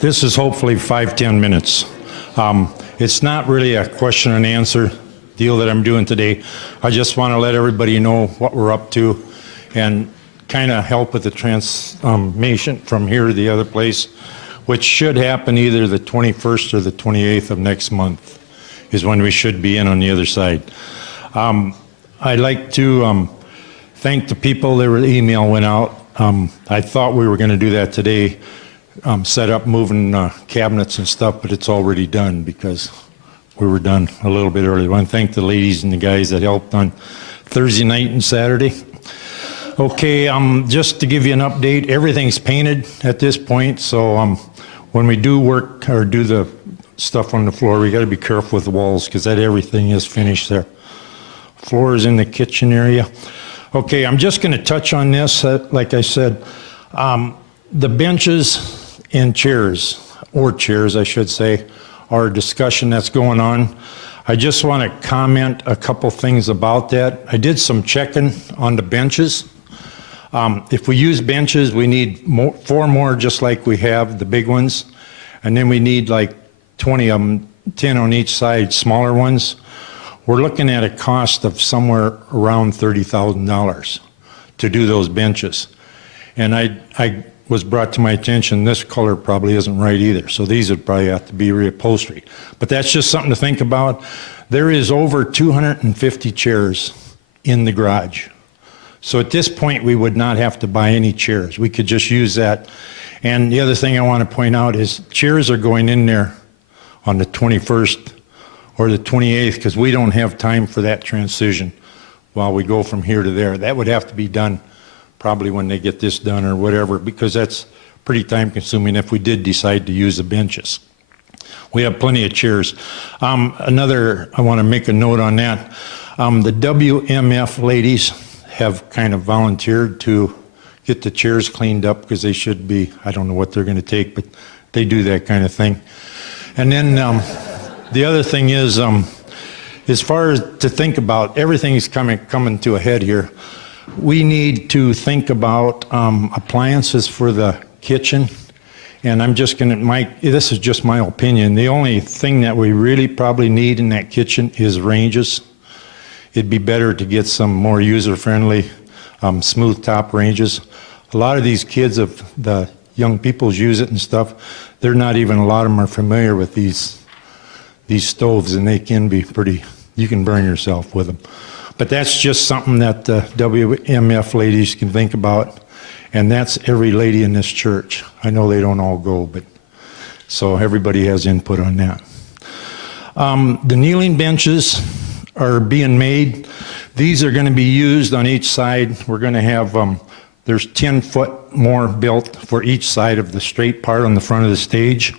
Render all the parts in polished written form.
This is hopefully 5-10 minutes. It's not really a question and answer deal that I'm doing today. I just want to let everybody know what we're up to and kind of help with the transformation from here to the other place, which should happen either the 21st or the 28th of next month is when we should be in on the other side. I'd like to thank the people. The email went out. I thought we were going to do that today, set up moving cabinets and stuff, but it's already done because we were done a little bit early. I want to thank the ladies and the guys that helped on Thursday night and Saturday. Okay, just to give you an update, everything's painted at this point, so when we do work or do the stuff on the floor, we got to be careful with the walls because that everything is finished there. Floor is in the kitchen area. Okay, I'm just going to touch on this. Like I said, the benches and chairs, or chairs I should say, are a discussion that's going on. I just want to comment a couple things about that. I did some checking on the benches. If we use benches, we need 4 more just like we have, the big ones. And then we need like 20 of them, 10 on each side, smaller ones. We're looking at a cost of somewhere around $30,000 to do those benches. And I was brought to my attention, this color probably isn't right either. So these would probably have to be reupholstery. But that's just something to think about. There is over 250 chairs in the garage. So at this point, we would not have to buy any chairs. We could just use that. And the other thing I want to point out is chairs are going in there on the 21st or the 28th because we don't have time for that transition while we go from here to there. That would have to be done probably when they get this done or whatever, because that's pretty time consuming if we did decide to use the benches. We have plenty of chairs. I want to make a note on that. The WMF ladies have kind of volunteered to get the chairs cleaned up because they should be, I don't know what they're going to take, but they do that kind of thing. And then the other thing is, as far as to think about, everything's coming to a head here. We need to think about appliances for the kitchen. And I'm just going to, this is just my opinion. The only thing that we really probably need in that kitchen is ranges. It'd be better to get some more user-friendly, smooth top ranges. A lot of these kids, of the young peoples use it and stuff, they're not even, a lot of them are familiar with these stoves, and they can be pretty, you can burn yourself with them. But that's just something that the WMF ladies can think about, and that's every lady in this church. I know they don't all go, but so everybody has input on that. The kneeling benches are being made. These are going to be used on each side. We're going to have, there's 10 foot more built for each side of the straight part on the front of the stage.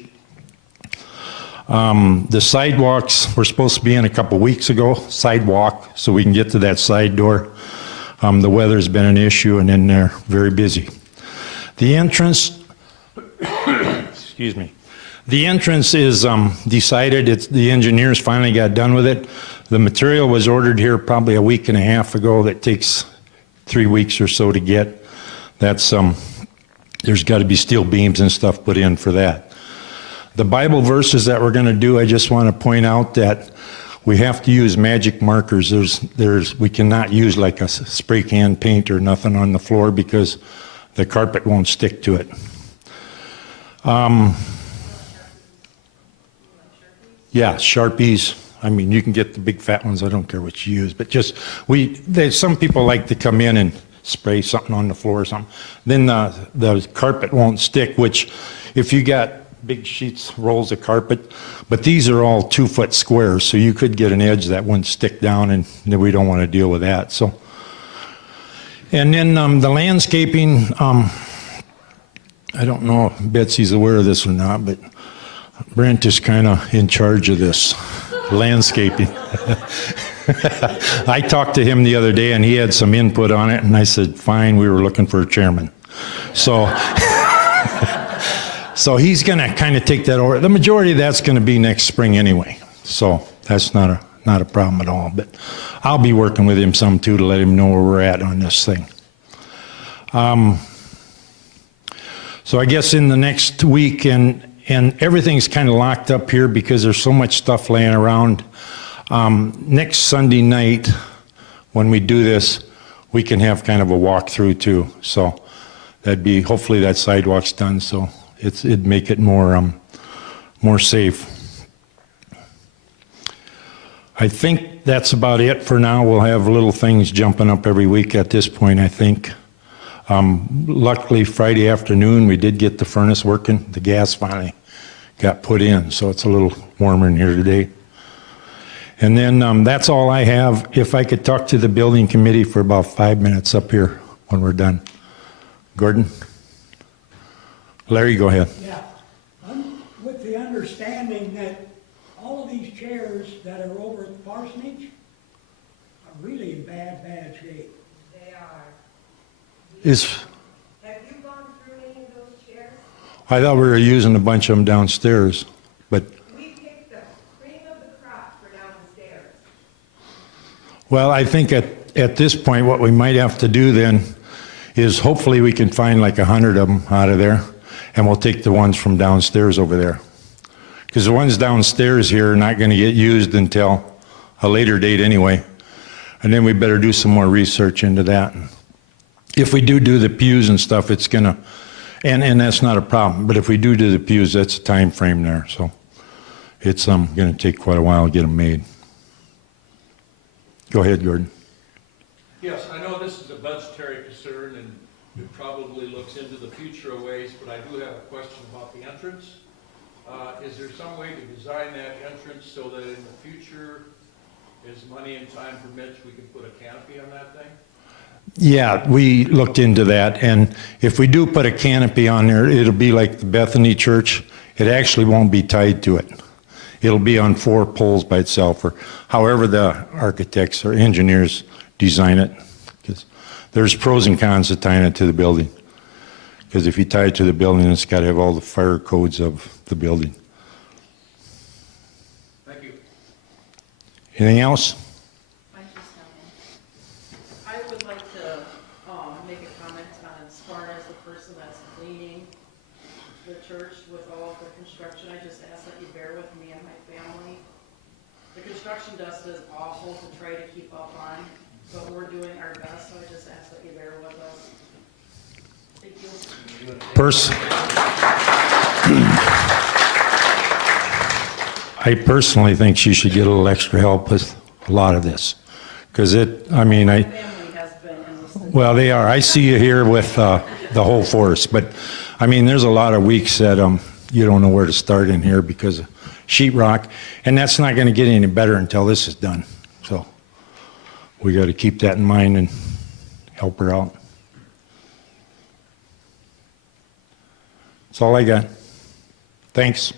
The sidewalks were supposed to be in a couple weeks ago, sidewalk, so we can get to that side door. The weather's been an issue, and then they're very busy. The entrance, excuse me, the entrance is decided. The engineers finally got done with it. The material was ordered here probably a week and a half ago. That takes 3 weeks or so to get. That's there's got to be steel beams and stuff put in for that. The Bible verses that we're going to do, I just want to point out that we have to use magic markers. We cannot use like a spray can paint or nothing on the floor because the carpet won't stick to it. Yeah, Sharpies. I mean, you can get the big fat ones. I don't care what you use, but just some people like to come in and spray something on the floor or something. Then the carpet won't stick, which if you got big sheets, rolls of carpet, but these are all 2 foot squares, so you could get an edge that wouldn't stick down, and we don't want to deal with that. So, and then the landscaping, I don't know if Betsy's aware of this or not, but Brent is kind of in charge of this landscaping. I talked to him the other day, and he had some input on it, and I said, fine, we were looking for a chairman. So, so he's going to kind of take that over. The majority of that's going to be next spring anyway, so that's not a problem at all. But I'll be working with him some too to let him know where we're at on this thing. So I guess in the next week and and everything's kind of locked up here because there's so much stuff laying around. Next Sunday night, when we do this, we can have kind of a walkthrough too. So that'd be, hopefully that sidewalk's done, so it'd make it more safe. I think that's about it for now. We'll have little things jumping up every week at this point, I think. Luckily, Friday afternoon, we did get the furnace working. The gas finally got put in, so it's a little warmer in here today. And then that's all I have. If I could talk to the building committee for about 5 minutes up here when we're done. Gordon? Larry, go ahead. Yeah, I'm with the understanding that all of these chairs that are over at the parsonage are really in bad shape. They are. Have you gone through any of those chairs? I thought we were using a bunch of them downstairs, but We picked the cream of the crop for downstairs. well, I think at this point, what we might have to do then is hopefully we can find like 100 of them out of there, and we'll take the ones from downstairs over there. Because the ones downstairs here are not going to get used until a later date anyway. And then we better do some more research into that. If we do the pews and stuff, it's going to, and that's not a problem, but if we do the pews, that's a time frame there. So it's going to take quite a while to get them made. Go ahead, Gordon. Yes, I know this is a budgetary concern and it probably looks into the future a ways, but I do have a question about the entrance. Is there some way to design that entrance so that in the future, as money and time permits, we can put a canopy on that thing? Yeah, we looked into that, and if we do put a canopy on there, it'll be like the Bethany Church. It actually won't be tied to it. It'll be on 4 poles by itself, or however the architects or engineers design it. Because there's pros and cons to tying it to the building. Because if you tie it to the building, it's got to have all the fire codes of the building. Thank you. Anything else? I would like to make a comment on as far as the person that's cleaning the church with all the construction. I just ask that you bear with me and my family. The construction dust is awful to try to keep up on, but we're doing our best, so I just ask that you bear with us. Thank you. I personally think she should get a little extra help with a lot of this. Because My family has been enlisted. well, they are. I see you here with the whole force. But, I mean, there's a lot of weeks that you don't know where to start in here because of sheetrock. And that's not going to get any better until this is done. So we got to keep that in mind and help her out. That's all I got. Thanks.